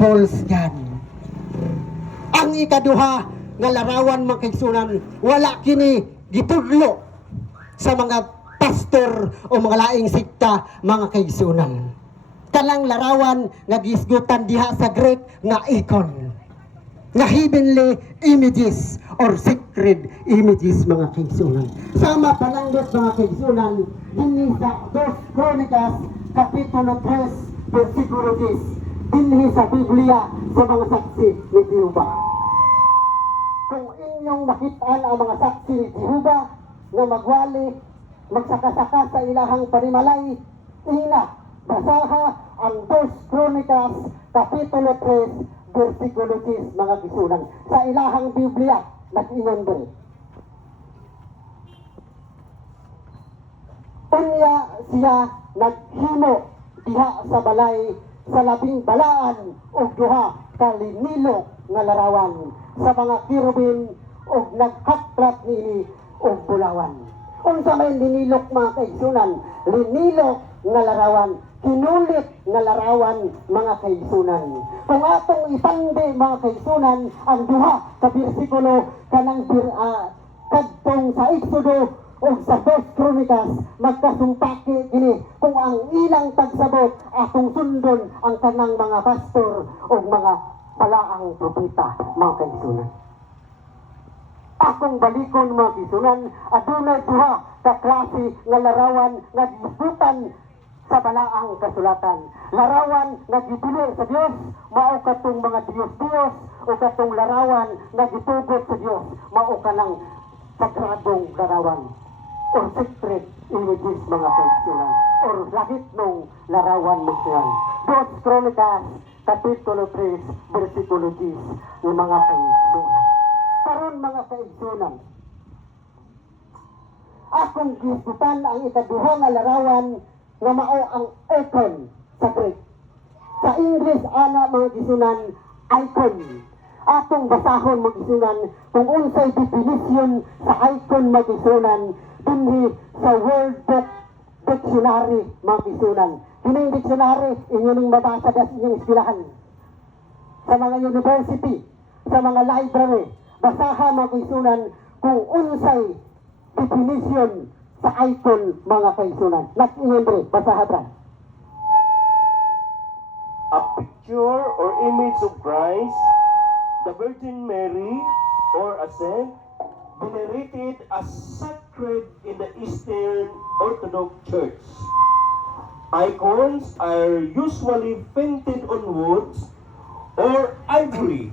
false yan. Ang ikaduha nga larawan mga kaigsunan, wala kini gitudlo sa mga pastor o mga laing sikta mga kaigsunan. Kalang larawan nga gisgutan diha sa Greek nga icon, nga heavenly images or sacred images mga kaigsunan. Sama palanggit mga kaigsunan dinhi sa 2 Crónicas Kapitulo 3 versikulo 10 dinhi sa Biblia sa mga saksi ni Jehova. Kung inyong makitaan ang mga saksi ni Jehova nga magwali, magsakasaka sa ilahang panimalay, ina, basaha ang 2 Crónicas Kapitulo 3 versikulo 10 mga kisunan. Sa ilahang Biblia, nag-ingon din. Unya siya naghimo diha sa balay sa labing balaan o duha kalinilo nga larawan sa mga kirubin o naghaklat nini o bulawan. Unsa may linilok mga kaigsunan, linilok nga larawan, kinulit nga larawan mga kaigsunan. Kung atong ipandi mga kaigsunan ang duha ka bersikulo kanang kadtong sa Exodo o sa 2 Crónicas, magkasumpaki gini kung ang ilang tagsabot atong sundon ang kanang mga pastor o mga balaang propeta mga kaigsunan. Akong balikon mga kaigsunan, adunay duha ka klase nga larawan nga gisgutan sa balaang kasulatan. Larawan nga gituloy sa Dios, mao katong mga Diyos-Diyos o katong larawan nga gitugot sa Dios, mao kanang sagradong larawan or sacred images mga kaigsunan or lahit nung larawan mo siya. 2 Crónicas Kapitulo 3 versikulo 10 ng mga kaigsunan. Karon mga kaigsunan, akong gisgutan ang ikaduha nga larawan nga mao ang icon sa Greek. Sa English ana mga gisunan, icon. Atong basahon mga gisunan kung unsay definition sa icon mga gisunan dinhi sa World Book Dictionary mga gisunan. Kining dictionary inyong mabasa sa inyong eskwelahan, sa mga university, sa mga library. Basaha mga kaigsunan kung unsay definition sa icon mga kaigsunan. Nag-ingon rin, basaha tra. A picture or image of Christ, the Virgin Mary, or a saint, venerated as sacred in the Eastern Orthodox Church. Icons are usually painted on wood or ivory.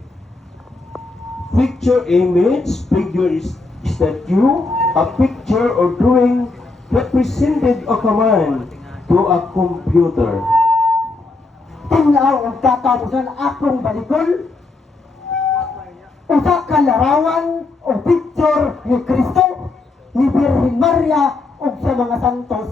Picture image, figure statue, a picture or drawing represented a command to a computer. Tingnaw ang katapusan akong balikon, usa ka larawan o picture ni Kristo, ni Virgin Maria o sa mga santos